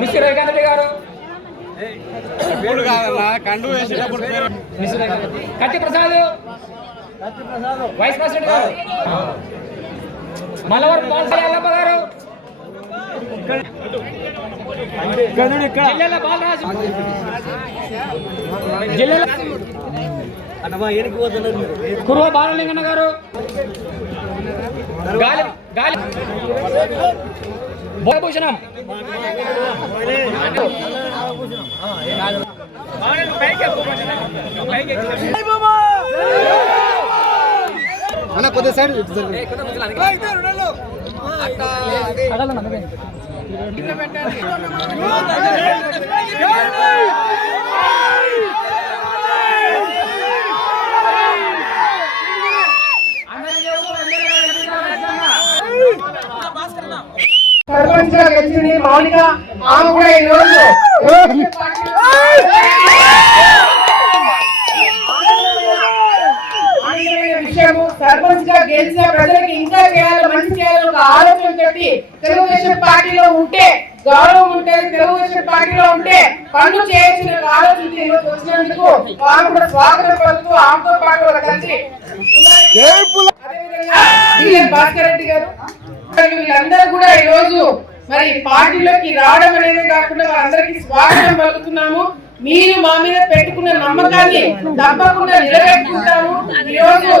Mister Ravikanth గారు, కట్టి Prasad vice president గారు, మలవరం బాలసాయి అల్లప్ప గారు, జిల్లాల బాలరాజు, జిల్లాల కురువ బాలలింగన్న గారు, గాలి గాలి భూషణం, అన్న కొద్ది సైడ్ సర్పంచ్ గా గెలిచింది మౌలిక. ఆమె కూడా ఈ రోజు విషయము సర్పంచ్ గా గెలిచిన ప్రజలకు ఇంకా చేయాలి, మంచి చేయాలని ఒక ఆలోచన తోటి తెలుగుదేశం పార్టీలో ఉంటే గౌరవం ఉంటే, తెలుగుదేశం పార్టీలో ఉంటే పనులు చేయాల్సిన ఆలోచన ఈరోజు వచ్చినందుకు ఆమె కూడా స్వాగతం పలుకుతూ ఆమెతో పాటు కలిసి భాస్కర్ రెడ్డి గారు వీళ్ళందరూ కూడా ఈ రోజు మరి పార్టీలోకి రావడం అనేది కాకుండా వారందరికీ స్వాగతం పలుకుతున్నాము. మీరు మా మీద పెట్టుకున్న నమ్మకాన్ని తప్పకుండా నిలబెట్టుకుంటాము. ఈ రోజు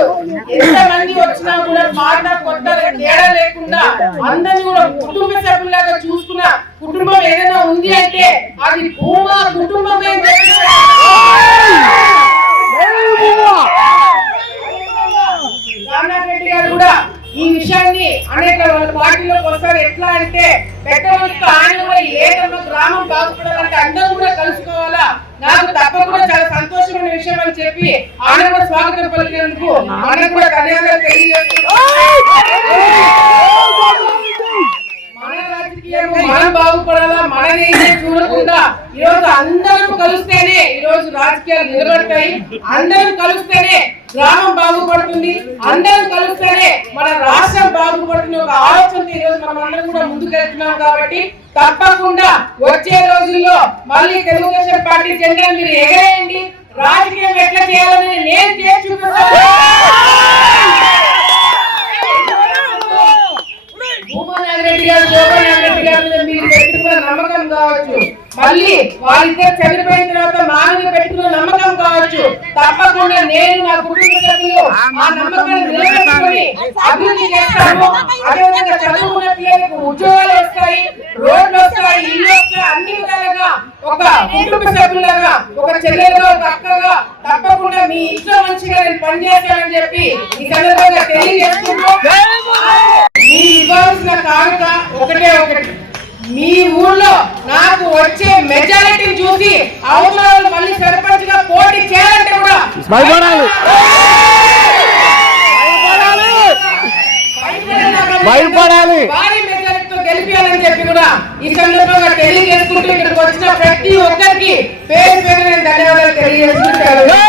ఎంత మంది వచ్చినా కూడా మాట కొత్త తేడా లేకుండా అందరినీ కూడా కుటుంబ సభ్యులాగా చూసుకున్న కుటుంబం ఏదైనా ఉంది అంటే అది భూమా కుటుంబమే. రామనాథ్ రెడ్డి గారు కూడా ఈ విషయాన్ని అనేక వాళ్ళ పార్టీలోకి వస్తారు. ఎట్లా అంటే పెట్టవలసిన ఆయన కూడా ఏదన్నా గ్రామం బాగుపడాలంటే అందరూ కూడా కలుసుకోవాలా, నాకు తప్పకుండా చాలా సంతోషమైన విషయం అని చెప్పి ఆయన కూడా స్వాగతం పలికినందుకు మనకు కూడా ధన్యవాదాలు తెలియజేస్తున్నాం. మన రాజకీయం మనం బాగుపడాలా, మనది చూడకుండా ఈరోజు అందరం కలిస్తేనే ఈరోజు రాజకీయాలు నిలబడతాయి. అందరం కలిస్తేనే గ్రామం బాగుపడుతుంది, అందరం కలిస్తేనే మన రాష్ట్రం బాగుపడుతుంది. ఒక ఆలోచన ఈరోజు మనం అందరం కూడా ముందుకెళ్తున్నాం కాబట్టి తప్పకుండా వచ్చే రోజుల్లో మళ్ళీ తెలుగుదేశం పార్టీ జెండా మీరు ఎగరేయండి. రాజకీయం ఎట్లా చేయాలని నేను చేసి చూపిస్తాను. రెడ్డి గారు, శోభనాథ్ రెడ్డి గారి మీద మీరు పెట్టుకున్న నమ్మకం కావచ్చు, మళ్ళీ వాళ్ళిద్దరు చనిపోయిన తర్వాత మా మీద పెట్టుకున్న నమ్మకం కావచ్చు, తప్పకుండా నేను నా కుటుంబ సభ్యులు ఆ నమ్మకాన్ని నిలబెట్టుకుని అభివృద్ధి చేస్తాము. అదేవిధంగా చదువుకున్న పిల్లలకు ఉద్యోగాలు వస్తాయి, రోడ్లు వస్తాయి, ఇల్లు వస్తాయి, అన్ని విధాలుగా ఒక కుటుంబ సభ్యులుగా, ఒక చెల్లెలుగా, ఒక అక్కగా తప్పకుండా మీ ఇంట్లో మంచిగా నేను పనిచేస్తానని చెప్పి ఈ సందర్భంగా తెలియజేస్తున్నాను. మీరు ఇవ్వాల్సిన కానుక ఒకటే ఒకటి, మీ ఊర్లో నాకు వచ్చే మెజారిటీ చూసి అవసరాలు మళ్ళీ సర్పంచ్ గా పోటీ చేయాలంటే కూడా భారీ మెజారిటీతో గెలిపించాలని చెప్పి కూడా ఈ సందర్భంగా తెలియజేసుకుంటూ ఇక్కడికి వచ్చిన ప్రతి ఒక్కరికి పేరు పేరు నేను ధన్యవాదాలు తెలియజేసుకుంటాను.